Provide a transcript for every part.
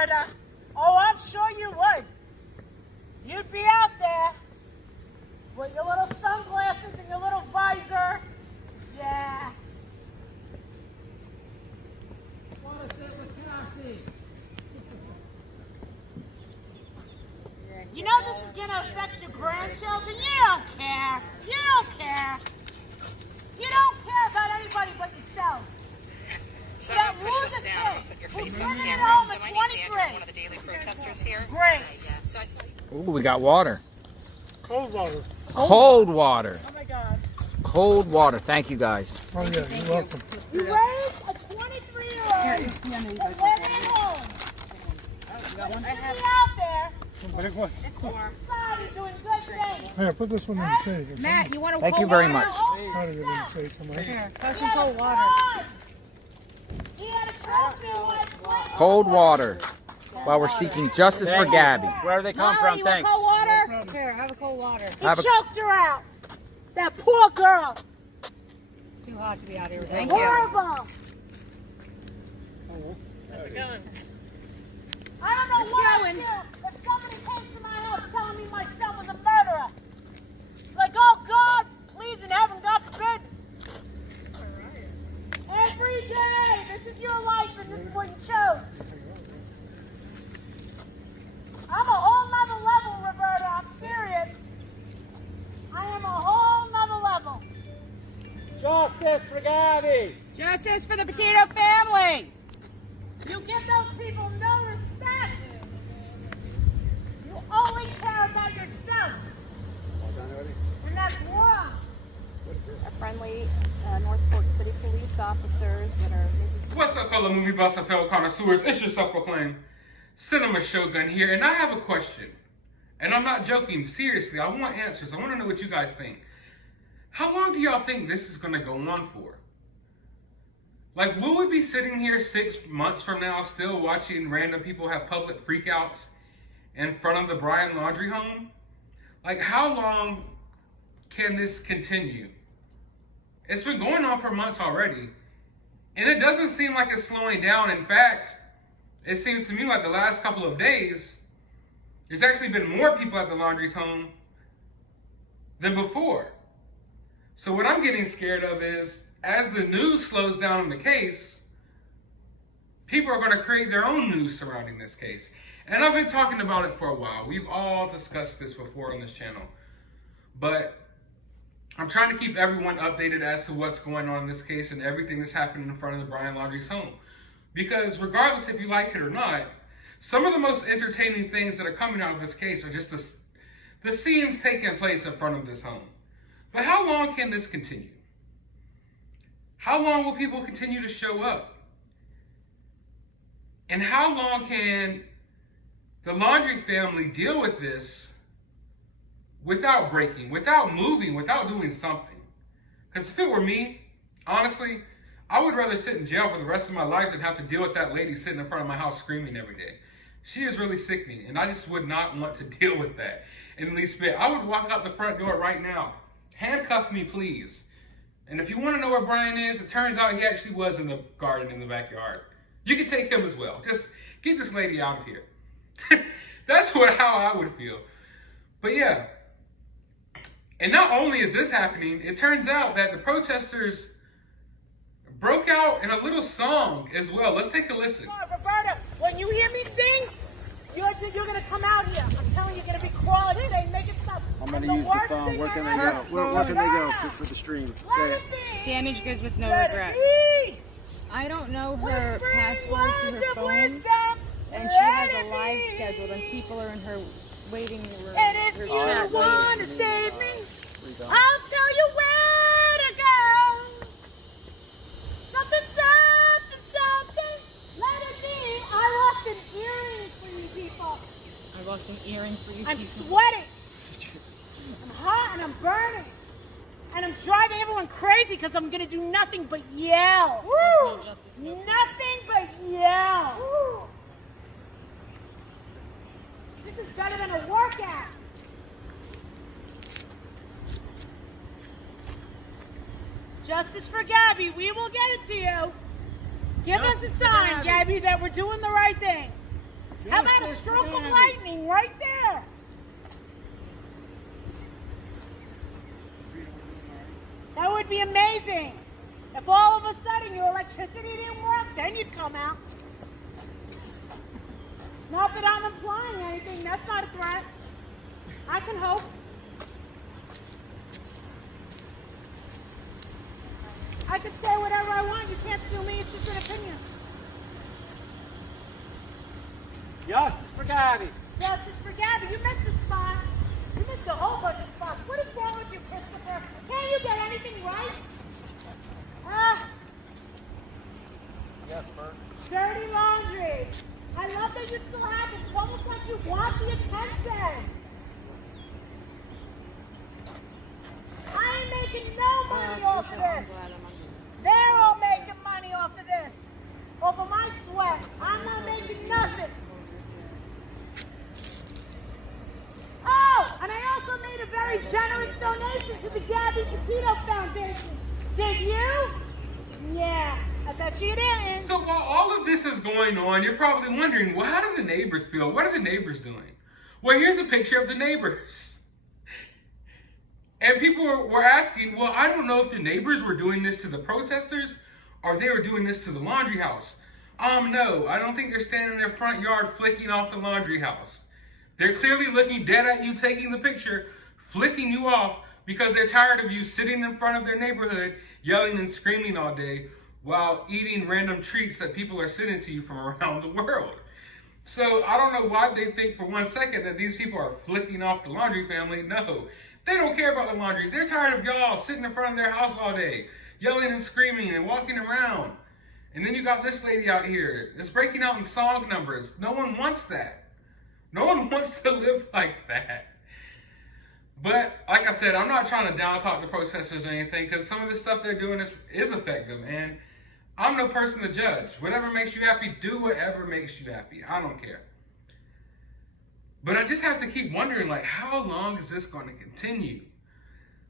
Roberta. Oh, I'm sure you would. You'd be out there with your little sunglasses and your little visor. Yeah. You know this is going to affect your grandchildren. You don't care. You don't care. You don't care about anybody but yourself. So I'm going to push this down. I'm going to put your face on camera. So my name's Andrew. I'm one of the daily protesters here. Great. So I saw you. Ooh, we got water. Cold water. Cold water. Oh my God. Cold water. Thank you guys. Oh yeah, you're welcome. You raised a 23-year-old and living at home. You should be out there. It's warm. Society doing good things. Here, put this one in the shade. Matt, you want to Thank you very much. Try to get in the shade somewhere. Here, have some cold water. He had a trophy once. Cold water. While we're seeking justice for Gabby. Where do they come from? You want Thanks. cold water? Here, have a cold water. He choked her out. That poor girl. It's too hot to be out here. Thank you. Horrible. How's it going? I don't know what I'd do if somebody came to my house telling me my son was a murderer. Like, oh God, please in heaven, God forbid. Every day, this is your life and this is what you chose. I'm a whole nother level, Roberta. I'm serious. I am a whole nother level. Justice for Gabby. Justice for the Petito family. You give those people no respect. You only care about yourself. And that's wrong. A friendly Northport City police officers that are... What's up, fellow movie buffs and fellow connoisseurs? It's your self-proclaimed Cinema Shogun here, and I have a question. And I'm not joking, seriously, I want answers. I want to know what you guys think. How long do y'all think this is going to go on for? Like, will we be sitting here 6 months from now still watching random people have public freakouts in front of the Brian Laundrie home? Like, how long can this continue? It's been going on for months already. And it doesn't seem like it's slowing down. In fact, it seems to me like the last couple of days, there's actually been more people at the Laundrie's home than before. So what I'm getting scared of is, as the news slows down on the case, people are going to create their own news surrounding this case. And I've been talking about it for a while. We've all discussed this before on this channel. But I'm trying to keep everyone updated as to what's going on in this case and everything that's happening in front of the Brian Laundrie's home. Because regardless if you like it or not, some of the most entertaining things that are coming out of this case are just the scenes taking place in front of this home. But how long can this continue? How long will people continue to show up? And how long can the Laundrie family deal with this without breaking, without moving, without doing something? Because if it were me, honestly, I would rather sit in jail for the rest of my life than have to deal with that lady sitting in front of my house screaming every day. She is really sickening, and I just would not want to deal with that in the least bit. I would walk out the front door right now. Handcuff me, please. And if you want to know where Brian is, it turns out he actually was in the garden in the backyard. You can take him as well. Just get this lady out of here. That's how I would feel. But yeah. And not only is this happening, it turns out that the protesters broke out in a little song as well. Let's take a listen. Roberta, when you hear me sing, you're going to come out here. I'm telling you, you're going to be crawling today, making stuff. I'm going to use the phone. Where can they go? Where can they go for the stream? Say it. Damaged goods with no regrets. I don't know her password to her phone, and she has a live scheduled, and people are in her waiting room. And if you want to save me, I'll tell you where to go. Something, something, something. Let it be. I lost an earring for you people. I lost an earring for you I'm people. sweating. I'm hot and I'm burning. And I'm driving everyone crazy because I'm going to do nothing but yell. There's no justice, no peace. Nothing but yell. Woo. This is better than a workout. Justice for Gabby. We will get it to you. Give us a sign, Gabby, that we're doing the right thing. How about a stroke of lightning right there? That would be amazing. If all of a sudden your electricity didn't work, then you'd come out. Not that I'm implying anything, that's not a threat. I can hope. I can say whatever I want, you can't sue me, it's just an opinion. Justice for Gabby. Justice for Gabby, you missed a spot. You missed a whole bunch of spots. What is wrong with you, Christopher? Can't you get anything right? Yes, Bert. Dirty laundry. I love that you still have it. It's almost like you want the attention. I ain't making no money off of this. They're all making money off of this. Off of my sweat. I'm not making nothing. Oh, and I also made a very generous donation to the Gabby Petito Foundation. Did you? Yeah, I bet you didn't. So while all of this is going on, you're probably wondering, well, how do the neighbors feel? What are the neighbors doing? Well, here's a picture of the neighbors. And people were asking, well, I don't know if the neighbors were doing this to the protesters or they were doing this to the laundry house. No, I don't think they're standing in their front yard flicking off the laundry house. They're clearly looking dead at you, taking the picture, flicking you off because they're tired of you sitting in front of their neighborhood, yelling and screaming all day while eating random treats that people are sending to you from around the world. So I don't know why they think for 1 second that these people are flicking off the laundry family. No, they don't care about the laundries. They're tired of y'all sitting in front of their house all day, yelling and screaming and walking around. And then you got this lady out here that's breaking out in song numbers. No one wants that. No one wants to live like that. But like I said, I'm not trying to down talk the protesters or anything because some of the stuff they're doing is effective. And I'm no person to judge. Whatever makes you happy, do whatever makes you happy. I don't care. But I just have to keep wondering, like, how long is this going to continue?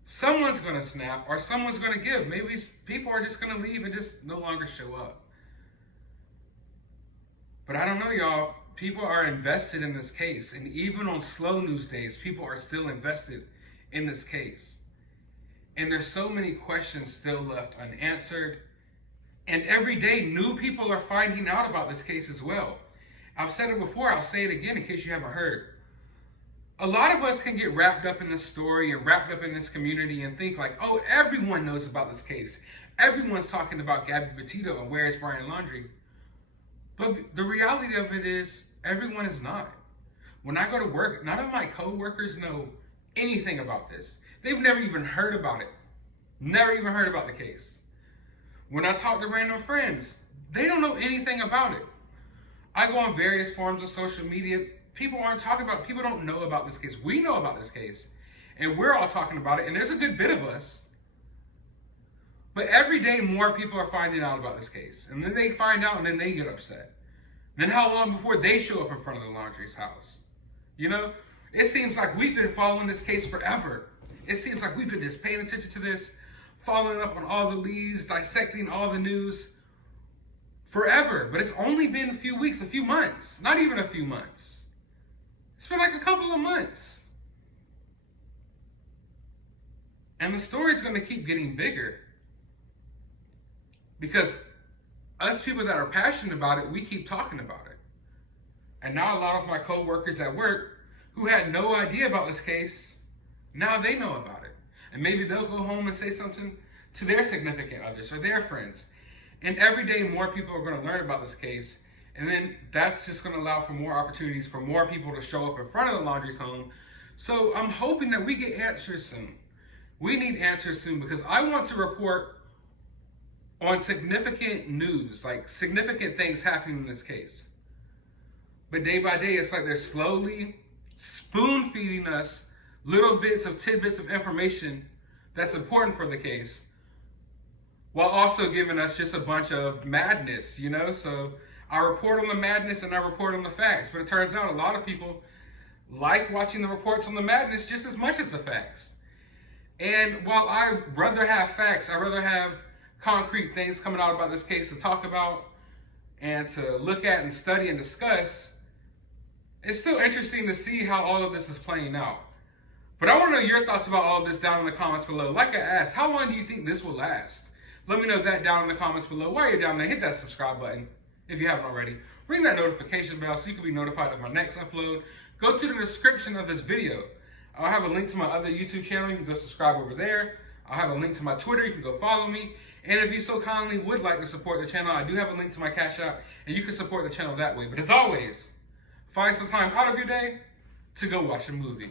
Someone's going to snap or someone's going to give. Maybe people are just going to leave and just no longer show up. But I don't know, y'all. People are invested in this case. And even on slow news days, people are still invested in this case. And there's so many questions still left unanswered. And every day, new people are finding out about this case as well. I've said it before, I'll say it again in case you haven't heard. A lot of us can get wrapped up in this story and wrapped up in this community and think like, oh, everyone knows about this case. Everyone's talking about Gabby Petito and where is Brian Laundrie. But the reality of it is, everyone is not. When I go to work, none of my co-workers know anything about this. They've never even heard about it. Never even heard about the case. When I talk to random friends, they don't know anything about it. I go on various forms of social media. People aren't talking about it. People don't know about this case. We know about this case. And we're all talking about it. And there's a good bit of us. But every day more people are finding out about this case. And then they find out and then they get upset. Then how long before they show up in front of the Laundrie's house? You know, it seems like we've been following this case forever. It seems like we've been just paying attention to this, following up on all the leads, dissecting all the news forever. But it's only been a few weeks, a few months, not even a few months. It's been like a couple of months. And the story's going to keep getting bigger. Because us people that are passionate about it, we keep talking about it. And now a lot of my co-workers at work who had no idea about this case, now they know about it. And maybe they'll go home and say something to their significant others or their friends. And every day more people are going to learn about this case. And then that's just going to allow for more opportunities for more people to show up in front of the Laundrie's home. So I'm hoping that we get answers soon. We need answers soon because I want to report on significant news, like significant things happening in this case. But day by day, it's like they're slowly spoon feeding us little bits of tidbits of information that's important for the case, while also giving us just a bunch of madness, you know? So I report on the madness and I report on the facts, but it turns out a lot of people like watching the reports on the madness just as much as the facts. And while I'd rather have facts, I'd rather have concrete things coming out about this case to talk about and to look at and study and discuss, it's still interesting to see how all of this is playing out. But I want to know your thoughts about all of this down in the comments below. Like I asked, how long do you think this will last? Let me know that down in the comments below. While you're down there, hit that subscribe button if you haven't already. Ring that notification bell so you can be notified of my next upload. Go to the description of this video. I'll have a link to my other YouTube channel. You can go subscribe over there. I'll have a link to my Twitter. You can go follow me. And if you so kindly would like to support the channel, I do have a link to my CashApp, and you can support the channel that way. But as always, find some time out of your day to go watch a movie.